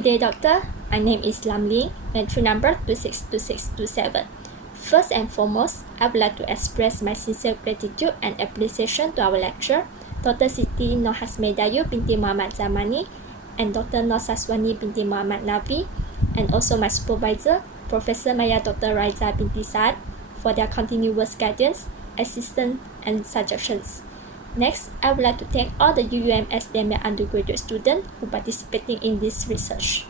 Good day, doctor. My name is Ying, entry number 262627. First and foremost, I would like to express my sincere gratitude and appreciation to our lecturer, Dr. Siti Nur Hasmedayu binti Muhammad Zamani, and Dr. Nur Saswani binti Muhammad Nabi, and also my supervisor, Professor Maya Dr. Raiza binti Saad, for their continuous guidance, assistance, and suggestions. Next, I would like to thank all the UUM STML undergraduate students who participating in this research.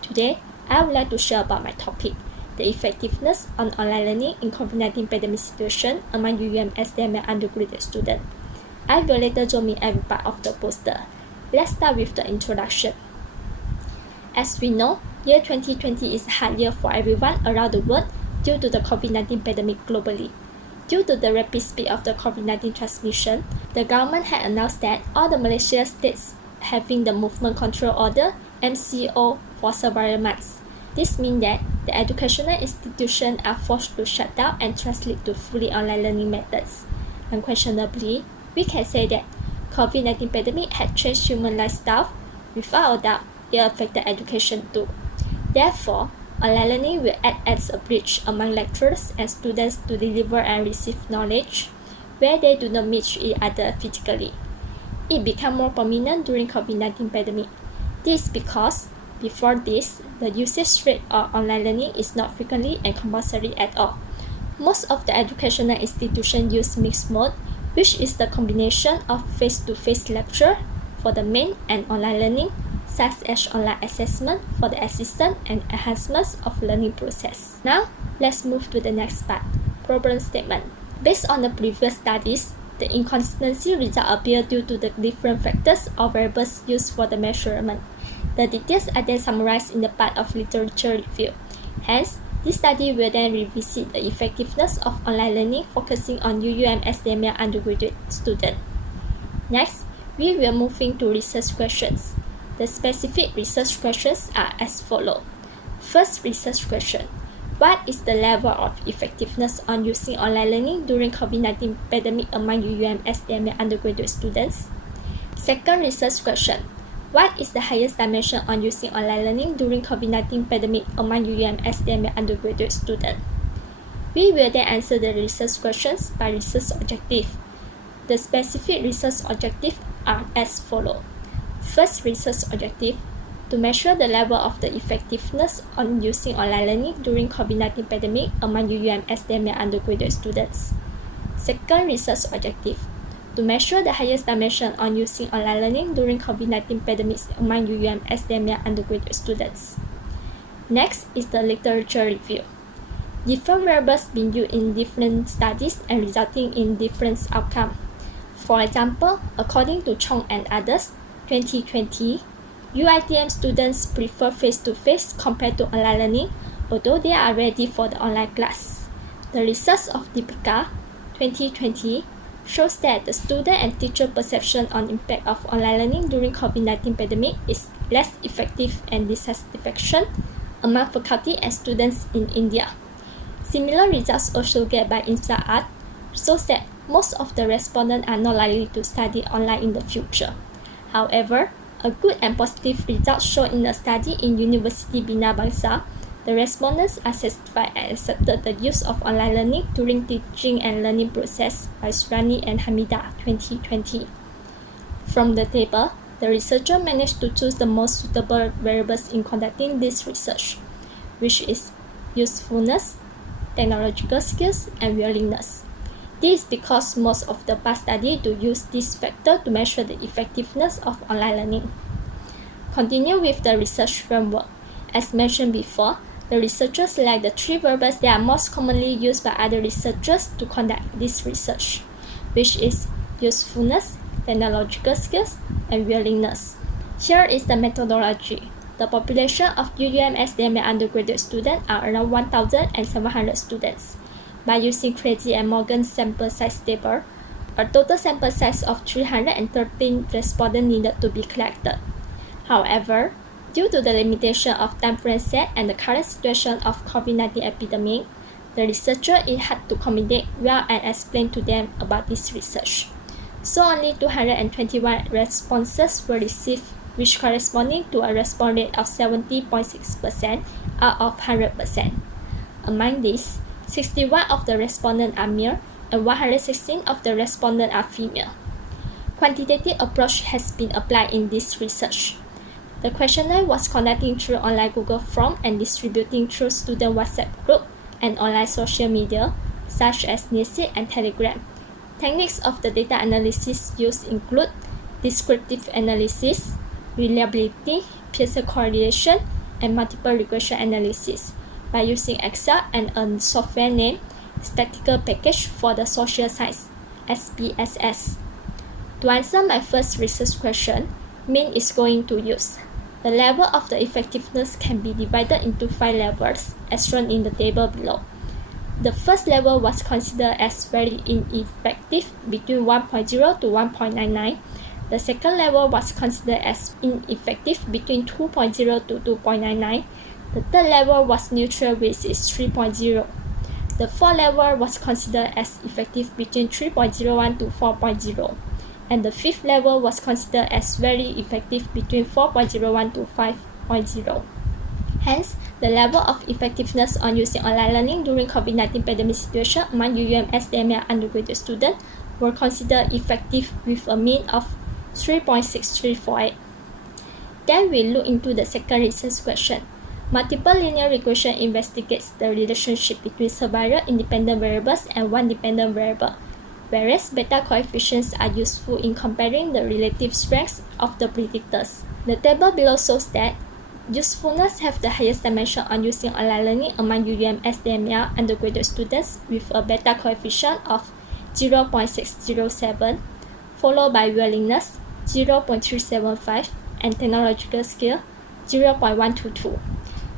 Today, I would like to share about my topic, the effectiveness on online learning in COVID-19 pandemic situation among UUM STML undergraduate students. I will later zoom in every part of the poster. Let's start with the introduction. As we know, year 2020 is a hard year for everyone around the world due to the COVID-19 pandemic globally. Due to the rapid speed of the COVID-19 transmission, the government had announced that all the Malaysia states having the Movement Control Order (MCO) for several months. This means that the educational institutions are forced to shut down and translate to fully online learning methods. Unquestionably, we can say that COVID-19 pandemic had changed human lifestyle. Without a doubt, it affected education too. Therefore, online learning will act as a bridge among lecturers and students to deliver and receive knowledge where they do not meet each other physically. It became more prominent during COVID-19 pandemic. This is because before this, the usage rate of online learning is not frequently and compulsory at all. Most of the educational institutions use mixed mode, which is the combination of face-to-face lecture for the main and online learning, such as online assessment for the assistance and enhancements of learning process. Now, let's move to the next part, problem statement. Based on the previous studies, the inconsistency results appear due to the different factors or variables used for the measurement. The details are then summarized in the part of literature review. Hence, this study will then revisit the effectiveness of online learning focusing on UUM STML undergraduate students. Next, we will move into research questions. The specific research questions are as follows. First research question. What is the level of effectiveness on using online learning during COVID-19 pandemic among UUM STML undergraduate students? Second research question. What is the highest dimension on using online learning during COVID-19 pandemic among UUM STML undergraduate students? We will then answer the research questions by research objective. The specific research objectives are as follows. First research objective, to measure the level of the effectiveness on using online learning during COVID-19 pandemic among UUM STML undergraduate students. Second research objective, to measure the highest dimension on using online learning during COVID-19 pandemic among UUM STML undergraduate students. Next is the literature review. Different variables being used in different studies and resulting in different outcomes. For example, according to Chong and others, 2020, UITM students prefer face-to-face compared to online learning, although they are ready for the online class. The research of Deepika, 2020, shows that the student and teacher perception on impact of online learning during COVID-19 pandemic is less effective and dissatisfaction among faculty and students in India. Similar results also get by INSA-ART, shows that most of the respondents are not likely to study online in the future. However, a good and positive result shown in a study in University Bina Bangsa, the respondents are satisfied and accepted the use of online learning during teaching and learning process by Surani and Hamida, 2020. From the table, the researcher managed to choose the most suitable variables in conducting this research, which is usefulness, technological skills, and willingness. This is because most of the past studies do use this factor to measure the effectiveness of online learning. Continue with the research framework. As mentioned before, the researchers select the three variables that are most commonly used by other researchers to conduct this research, which is usefulness, technological skills, and willingness. Here is the methodology. The population of UUM STML undergraduate students are around 1,700 students. By using Crazy and Morgan sample size table, a total sample size of 313 respondents needed to be collected. However, due to the limitation of time frame set and the current situation of COVID-19 epidemic, the researcher had to communicate well and explain to them about this research. So only 221 responses were received which corresponding to a response rate of 70.6% out of 100%. Among these, 61 of the respondents are male and 116 of the respondents are female. Quantitative approach has been applied in this research. The questionnaire was conducted through online Google Form and distributing through student WhatsApp group and online social media, such as Newsfeed and Telegram. Techniques of the data analysis used include descriptive analysis, reliability, Pearson correlation, and multiple regression analysis by using Excel and a software named Statistical Package for the Social Science, SPSS. To answer my first research question, mean is going to use. The level of the effectiveness can be divided into 5 levels, as shown in the table below. The first level was considered as very ineffective between 1.0 to 1.99. The second level was considered as ineffective between 2.0 to 2.99. The third level was neutral, which is 3.0. The fourth level was considered as effective between 3.01 to 4.0. And the fifth level was considered as very effective between 4.01 to 5.0. Hence, the level of effectiveness on using online learning during COVID-19 pandemic situation among UUM STML undergraduate students were considered effective with a mean of 3.6348. Then we look into the second research question. Multiple linear regression investigates the relationship between several independent variables and one dependent variable, whereas beta coefficients are useful in comparing the relative strengths of the predictors. The table below shows that usefulness have the highest dimension on using online learning among UUM STML undergraduate students with a beta coefficient of 0.607, followed by willingness 0.375 and technological skill 0.122.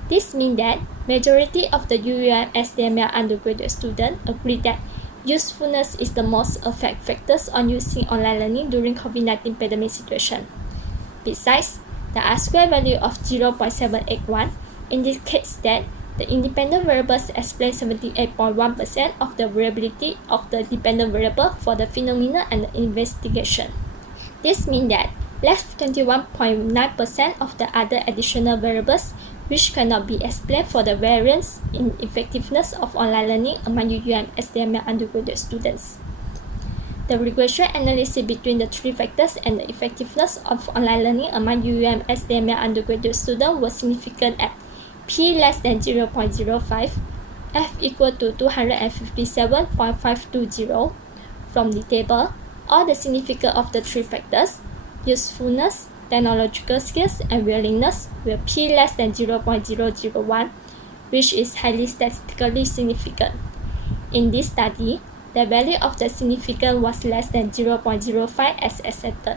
This means that majority of the UUM STML undergraduate students agree that usefulness is the most effective factors on using online learning during COVID-19 pandemic situation. Besides, the R-square value of 0.781 indicates that the independent variables explain 78.1% of the variability of the dependent variable for the phenomena and the investigation. This means that left 21.9% of the other additional variables which cannot be explained for the variance in effectiveness of online learning among UUM STML undergraduate students. The regression analysis between the three factors and the effectiveness of online learning among UUM STML undergraduate students was significant at p less than 0.05, f equal to 257.520. From the table, all the significance of the three factors, usefulness, technological skills, and willingness will p less than 0.001, which is highly statistically significant. In this study, the value of the significance was less than 0.05 as accepted.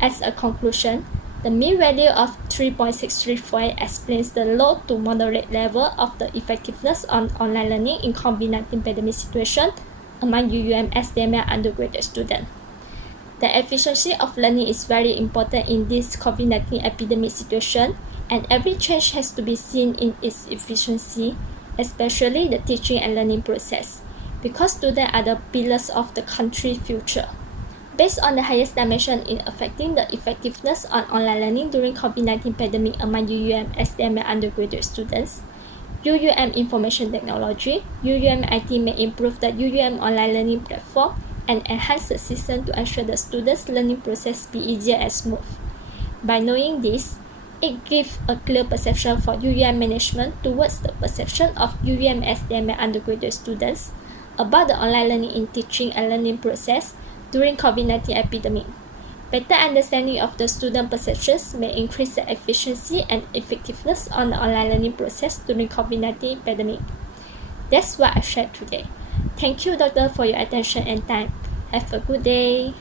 As a conclusion, the mean value of 3.634 explains the low to moderate level of the effectiveness on online learning in COVID-19 pandemic situation among UUM STML undergraduate students. The efficiency of learning is very important in this COVID-19 epidemic situation, and every change has to be seen in its efficiency, especially the teaching and learning process, because students are the pillars of the country's future. Based on the highest dimension in affecting the effectiveness on online learning during COVID-19 pandemic among UUM STML undergraduate students, UUM Information Technology, UUM IT may improve the UUM online learning platform and enhance the system to ensure the students' learning process be easier and smooth. By knowing this, it gives a clear perception for UUM management towards the perception of UUM STML undergraduate students about the online learning in teaching and learning process during COVID-19 epidemic. Better understanding of the student perceptions may increase the efficiency and effectiveness on the online learning process during COVID-19 pandemic. That's what I shared today. Thank you, Doctor, for your attention and time. Have a good day.